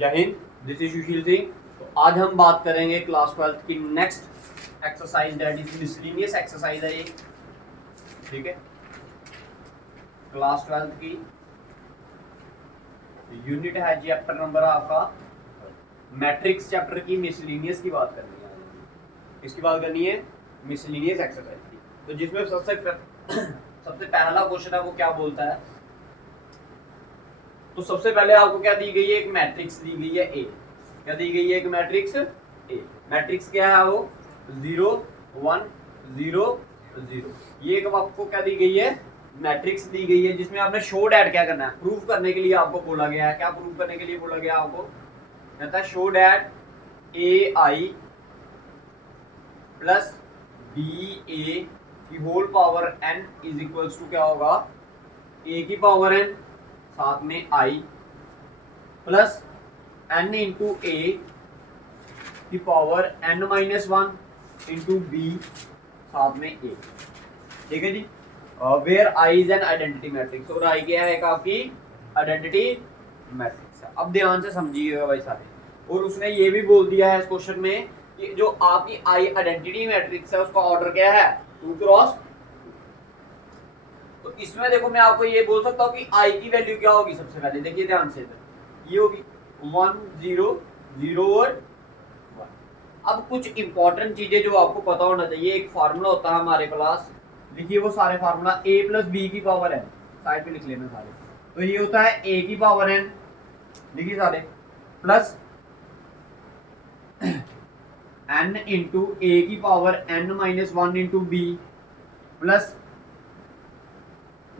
जय Hind, this is Sushil Singh. तो आज हम बात करेंगे क्लास 12 की next exercise, that is miscellaneous exercise है ये। ठीक है, क्लास 12 की यूनिट है, चैप्टर नंबर आपका मैट्रिक्स चैप्टर की मिसलिनियस की बात करनी है। इसकी बात करनी है मिसलिनियस एक्सरसाइज की। तो जिसमें सबसे पहला क्वेश्चन है वो क्या बोलता है, तो सबसे पहले आपको क्या दी गई है, एक मैट्रिक्स दी गई है ए। क्या दी गई है, एक मैट्रिक्स ए। मैट्रिक्स क्या है वो 0 1 0 0। ये एक आपको क्या दी गई है, मैट्रिक्स दी गई है, जिसमें आपने शो डैट क्या करना है, प्रूफ करने के लिए आपको बोला गया है। क्या प्रूफ करने के लिए बोला गया आपको, कहता है show that A I plus B A की whole power n is equals to क्या होगा, ए की पावर एन साथ में I plus n into A की power n minus 1 into B साथ में ए। ठीक है जी, where I is an identity matrix, और आई क्या है, एक आपकी आइडेंटिटी मैट्रिक्स है। अब ध्यान से समझिएगा भाई सारे। और उसने ये भी बोल दिया है इस क्वेश्चन में कि जो आपकी आई आइडेंटिटी मैट्रिक्स है उसका ऑर्डर क्या है, 2 क्रॉस। तो इसमें देखो मैं आपको ये बोल सकता हूँ कि आई की वैल्यू क्या होगी, सबसे पहले देखिए ध्यान से, ये होगी 1 0 0 और 1। अब कुछ इंपॉर्टेंट चीजें जो आपको पता होना चाहिए, एक फार्मूला होता है हमारे पास, लिखिए वो सारे फार्मूला, a प्लस बी की पावर एन, साइड पे लिख लेना सारे। तो ये होता है a की पावर एन, लिखिए सारे, प्लस n इंटू ए की power n minus 1 into B plus,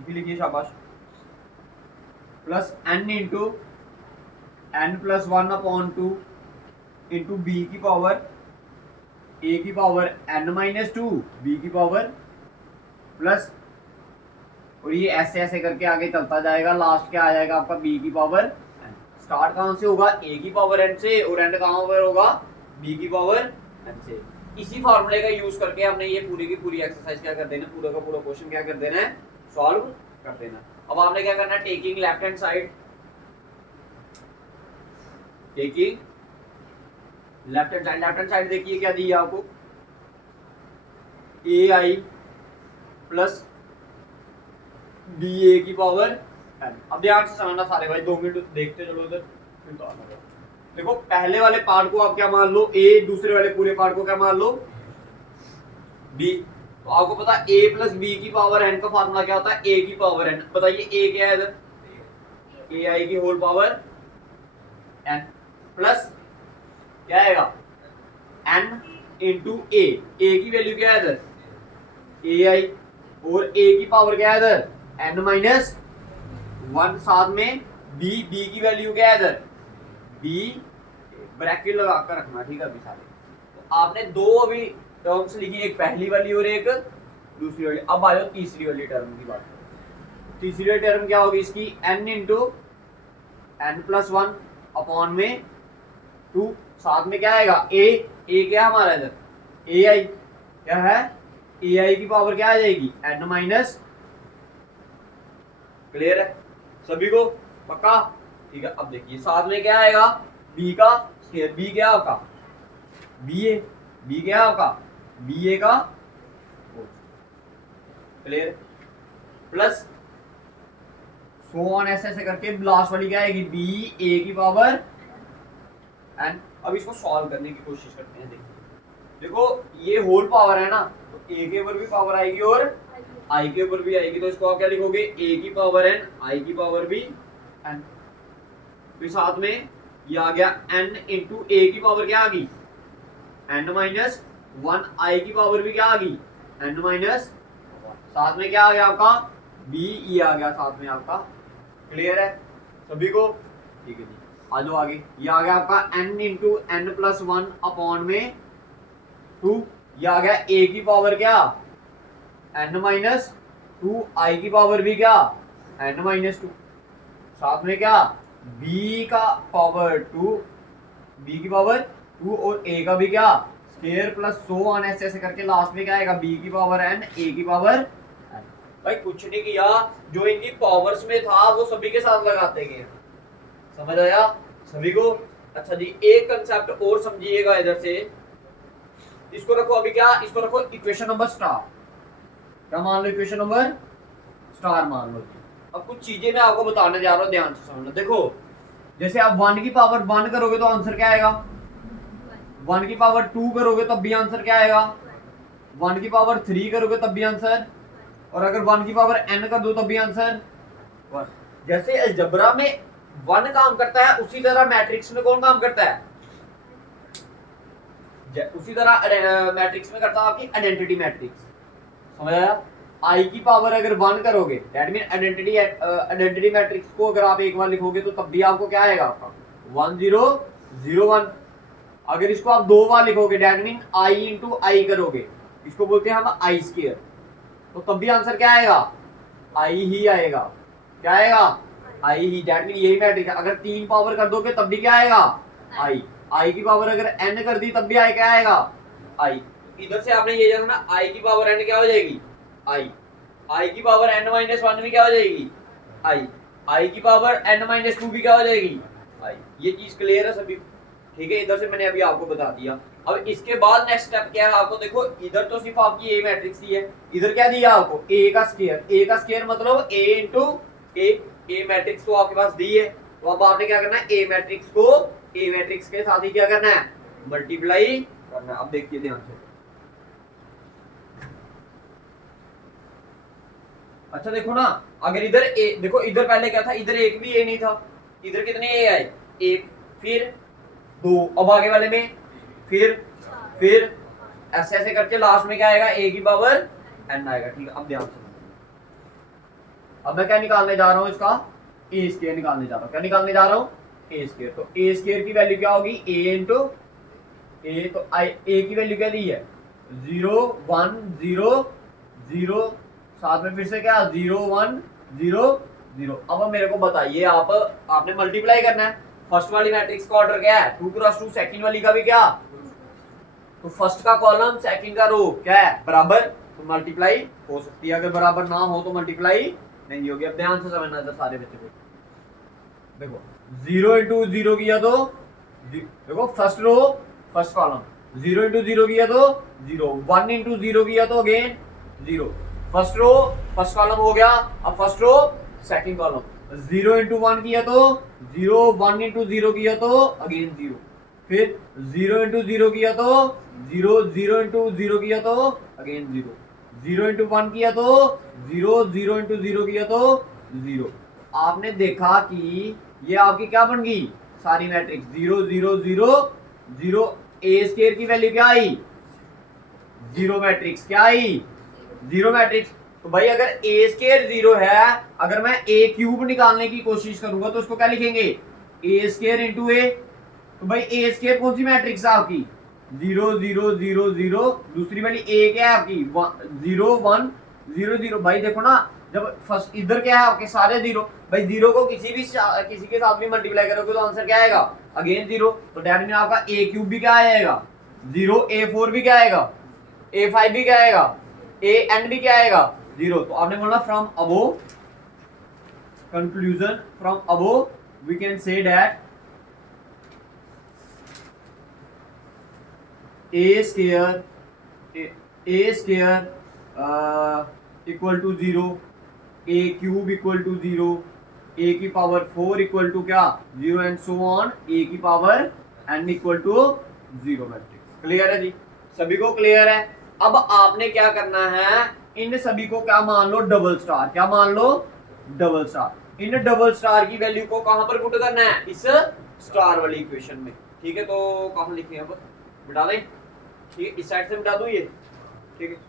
लिखिए शाबाश, plus n into n plus 1 upon 2 into B की पावर a की पावर n माइनस 2 बी की पावर प्लस, और ये ऐसे ऐसे करके आगे चलता जाएगा, लास्ट क्या आ जाएगा आपका b की पावर n। स्टार्ट कहाँ से होगा, a की पावर n से, और एंड कहाँ पर होगा, b की पावर n से। इसी फॉर्मूले का यूज करके हमने ये पूरी की पूरी एक्सरसाइज क्या कर देना, पूरा का पूरा क्वेश्चन क्या कर देना है, सॉल्व कर देना। अब आपने क्या करना है, taking left hand side, taking left hand side देखिए क्या दी है आपको, ए आई प्लस बी ए की पावर एन। अब ध्यान से समझना सारे भाई, 2 मिनट देखते चलो उधर, फिर तो आना। देखो पहले वाले पार्ट को आप क्या मान लो ए, दूसरे वाले पूरे पार्ट को क्या मान लो बी। तो आपको पता है a प्लस बी की पावर n का फार्मूला क्या होता है, a की पावर n। बताइए a क्या है इधर, ए आई की होल पावर n प्लस क्या आएगा n इंटू a की वैल्यू क्या है इधर ए आई, और a की पावर क्या है इधर n माइनस 1, साथ में b की वैल्यू क्या है इधर b, ब्रैकेट लगा कर रखना, ठीक है अभी सारे। तो आपने दो अभी टर्म्स लिखी, एक पहली वाली और एक दूसरी वाली। अब आ जाओ तीसरी वाली टर्म की बात। तीसरी वाली टर्म क्या होगी इसकी, n into n plus 1 upon में 2, साथ में क्या आएगा a क्या हमारा इधर ए आई, क्या है ए आई की पावर क्या आ जाएगी n माइनस। क्लियर है सभी को, पक्का, ठीक है। अब देखिए साथ में क्या आएगा, b का स्क्वायर, b क्या आपका b क्या आपका बी ए का, क्लियर, प्लस सो ऑन ऐसे ऐसे करके लास्ट वाली क्या आएगी बी ए की पावर एन। अब इसको सॉल्व करने की कोशिश करते हैं। देखो ये होल पावर है ना, तो ए के ऊपर भी पावर आएगी और आई के ऊपर भी आएगी, तो इसको आप क्या लिखोगे, ए की पावर एन, आई की पावर भी एन। फिर साथ में ये आ गया n इंटू ए की पावर क्या आ गई n माइनस 1, आई की पावर भी क्या आ गई n माइनस 1, साथ में क्या आ गया आपका b ये आ गया साथ में आपका। क्लियर है सभी को, ठीक है जी। आ जाओ आगे, ये आ गया आपका n into n plus 1 upon में 2, ये आ गया a की पावर क्या n माइनस 2, आई की पावर भी क्या n माइनस 2, साथ में क्या b का पावर 2, b की पावर 2 और a का भी क्या स्क्वायर, प्लस सो ऑन ऐसे ऐसे करके लास्ट में क्या आएगा b की पावर n, a की पावर n। भाई कुछ नहीं किया, जो इनकी पावर्स में था वो सभी के साथ लगाते गए, समझ आया सभी को। अच्छा जी, एक कंसेप्ट और समझिएगा इधर से, इसको रखो अभी क्या, इसको रखो इक्वेशन नंबर स्टार, क्या मान लो, इक्वेशन नंबर स्टार मान लो। अब कुछ चीजें मैं आपको बताने जा रहा हूँ, ध्यान से समझना। देखो जैसे आप 1 की पावर 1 करोगे तो आंसर क्या आएगा, 1 की पावर 2 करोगे तब भी आंसर क्या आएगा, 1 की पावर 3 करोगे तब भी आंसर, और अगर 1 की पावर n कर दो तब भी आंसर 1। जैसे अलजबरा में 1 काम करता है, उसी तरह मैट्रिक्स में कौन काम करता है, उसी तरह मैट्रिक्स में करता है आपकी आइडेंटिटी मैट्रिक्स। समझ आया? आई की पावर अगर 1 करोगे दैट मीन आइडेंटिटी मैट्रिक्स को अगर आप एक बार लिखोगे तो तब भी आपको क्या आएगा, आपका 1 0 0 1। अगर इसको आप 2 बार लिखोगे दैट मीन आई इंटू आई करोगे, इसको बोलते हैं हम आई स्क्वायर, तो तब भी आंसर क्या आएगा, आई ही आएगा। क्या आएगा, आई ही। दैट मीन यही मैट्रिक्स है। अगर 3 पावर कर दोगे तब भी क्या आएगा, आई। आई की पावर अगर n कर दी तब भी आई क्या आएगा, आई। इधर से आपने ये जाना ना, आई की पावर n क्या हो जाएगी, आई। आई की पावर n माइनस 1 भी क्या हो जाएगी, आई। आई की पावर n माइनस 2 भी क्या हो जाएगी, आई। ये चीज क्लियर है सभी? ठीक है, इधर से मैंने अभी आपको बता दिया। अब इसके बाद नेक्स्ट स्टेप क्या है, आपको देखो इधर तो सिर्फ आपकी ए मैट्रिक्स दी है, इधर क्या दिया आपको, ए का स्क्वायर। ए का स्क्वायर मतलब ए इंटू ए। ए मैट्रिक्स तो आपके पास दी है, तो अब आपने क्या करना है, ए मैट्रिक्स को ए मैट्रिक्स के साथ ही क्या करना है, मल्टीप्लाई करना है। अब देखिए ध्यान से, अच्छा देखो ना, अगर इधर ए देखो, इधर पहले क्या था, इधर एक भी ए नहीं था, इधर कितने ए आए, एक, फिर 2, अब आगे वाले में फिर ऐसे ऐसे करके लास्ट में क्या आएगा, ए की पावर n आएगा। ठीक है, अब ध्यान से, अब मैं क्या निकालने जा रहा हूं, इसका ए स्क्वायर निकालने जा रहा हूं। क्या निकालने जा रहा हूं, ए स्क्वायर। तो ए स्क्वायर की वैल्यू क्या होगी, ए इंटू ए, तो आई ए की वैल्यू क्या दी है, 0 1 0 0, साथ में फिर से क्या 0 1 0 0। अब मेरे को बताइए, आपने मल्टीप्लाई करना है। फर्स्ट वाली मैट्रिक्स का ऑर्डर क्या है, 2 क्रॉस 2, सेकंड वाली का भी क्या, तो फर्स्ट का कॉलम सेकंड का रो क्या है, बराबर, तो मल्टीप्लाई हो सकती है। अगर बराबर ना हो तो मल्टीप्लाई नहीं होगी। अब ध्यान से समझना था सारे बच्चे को, देखो 0 इंटू 0 किया तो देखो first row first column, 0 into 0 किया तो 0, 1 इंटू 0 किया तो again 0। First row first column हो गया, अब first row second column, 0 into 1 किया तो 0, 1 इंटू 0 किया तो अगेन 0, फिर 0 इंटू 0 किया तो 0, 0 इंटू 0 किया तो अगेन 0, 0 इंटू 1 किया तो 0, 0 इंटू 0 किया तो 0। आपने देखा कि ये आपकी क्या बन गई, सारी मैट्रिक्स 0 0 0 0। ए स्क्वायर की वैल्यू क्या आई, 0 मैट्रिक्स क्या आई, 0 मैट्रिक्स। तो भाई अगर ए स्क्वायर 0 है, अगर मैं ए क्यूब निकालने की कोशिश करूंगा तो उसको क्या लिखेंगे, ए स्क्वायर इंटू ए। तो भाई ए स्क्वायर कौन सी मैट्रिक्स है आपकी, 0 0 0 0, दूसरी वाली ए क्या है आपकी 0 1 0 0। भाई देखो ना, जब फर्स्ट इधर क्या है आपके सारे 0, भाई 0 को किसी के साथ भी मल्टीप्लाई करोगे तो आंसर क्या आएगा, अगेन 0। तो दैट मीन आपका ए क्यूब भी क्या आएगा 0, A4 भी क्या आएगा, A5 भी क्या आएगा, AN भी क्या आएगा 0। तो आपने बोला from above, conclusion from above we can say that A square equal to 0, A cube equal to 0, A की पावर 4 इक्वल टू क्या 0 एंड सो ऑन, ए की power n equal to 0 matrix. Clear है जी, सभी को clear है? अब आपने क्या करना है, इन सभी को क्या मान लो, डबल स्टार। क्या मान लो, डबल स्टार। इन डबल स्टार की वैल्यू को कहां पर पुट करना है, इस स्टार वाली इक्वेशन में। ठीक है, तो कहां लिखे अब, मिटा दें, ठीक है, इस साइड से मिटा दूं ये, ठीक है।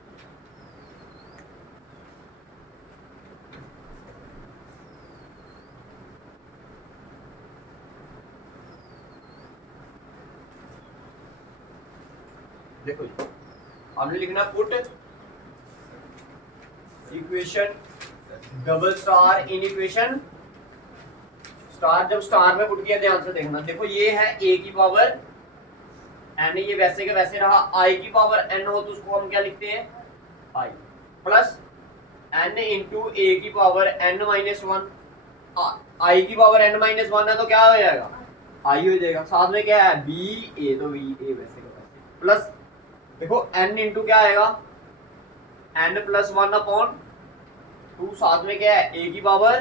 देखो जी, हमने लिखना put equation double star in equation star. जब स्टार में पुट किया, ध्यान से देखना, देखो ये है ए की पावर n, ये वैसे के वैसे रहा। आई की पावर n हो तो उसको हम क्या लिखते हैं, आई प्लस n इंटू ए की पावर n माइनस 1। आई की पावर n माइनस 1 है तो क्या हो जाएगा, आई हो जाएगा, साथ में क्या है बी ए, तो बी ए वैसे का वैसे प्लस देखो एन इंटू क्या आएगा एन प्लस 1/2, साथ में क्या है ए की पावर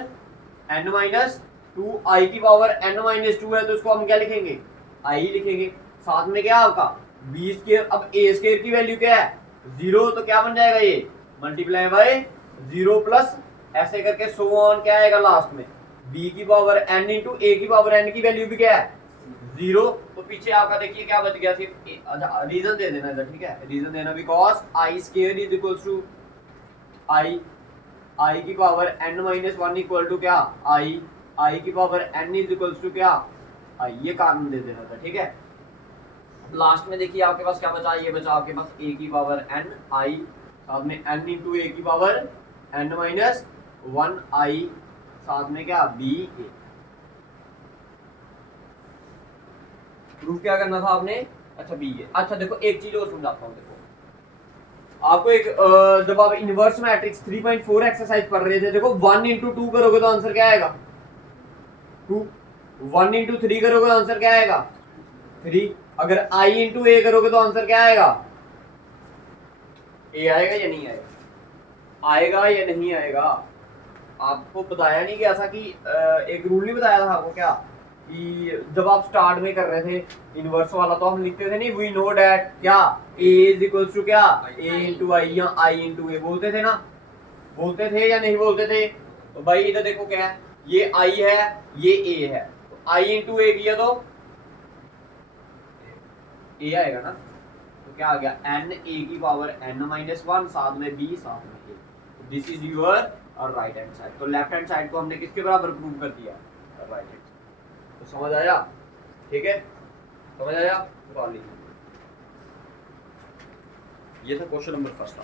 एन माइनस 2, आई की पावर एन माइनस 2 है तो इसको हम क्या लिखेंगे आई लिखेंगे, साथ में क्या आपका बी स्क्वायर, अब ए स्क्वायर की वैल्यू क्या है 0, तो क्या बन जाएगा ये मल्टीप्लाई बाय 0 प्लस ऐसे करके सो ऑन क्या आएगा लास्ट में b की पावर n इंटू ए की पावर n की वैल्यू भी क्या है 0, तो पीछे आपका देखिए क्या बच गया सिर्फ अच्छा रीजन दे देना इधर, ठीक है रीजन देना because I square is equals to I की power n minus 1 equal to क्या आई की power n is equals to क्या आई, ये कारण दे देना था, ठीक है। लास्ट में देखिए आपके पास क्या बचा, ये बचा आपके पास a की पावर n आई, साथ में n इंटू ए की पावर n माइनस 1 आई, साथ में क्या b a। प्रूफ क्या करना था आपने, अच्छा b a। अच्छा देखो एक चीज और समझाता हूँ, देखो आपको एक जब आप इनवर्स मैट्रिक्स 3.4 एक्सरसाइज पढ़ रहे थे, देखो 1 इंटू 2 करोगे तो आंसर क्या आएगा 2, 1 इंटू 3 करोगे तो आंसर क्या आएगा 3, अगर आई इंटू ए करोगे तो आंसर क्या आएगा ए आएगा या नहीं आएगा, आएगा या नहीं आएगा। आपको बताया नहीं गया था कि एक रूल नहीं बताया था आपको क्या कि जब आप स्टार्ट में कर रहे थे इनवर्स वाला तो हम लिखते थे नहीं वी नो डैट क्या ए इज इक्वल्स टू क्या ए इंटू आई या आई इंटू ए, बोलते थे ना, बोलते थे या नहीं बोलते थे। तो भाई इधर देखो क्या है, ये आई है ये ए है, तो आई इंटू ए किया तो ए आएगा ना, तो क्या आ गया n a की पावर n माइनस 1, साथ में b साथ में a, this is your right hand side. तो लेफ्ट हैंड साइड को हमने किसके बराबर प्रूव कर दिया राइट हैंड साइड। तो समझ आया, ठीक है समझ आया, ये था क्वेश्चन नंबर फर्स्ट।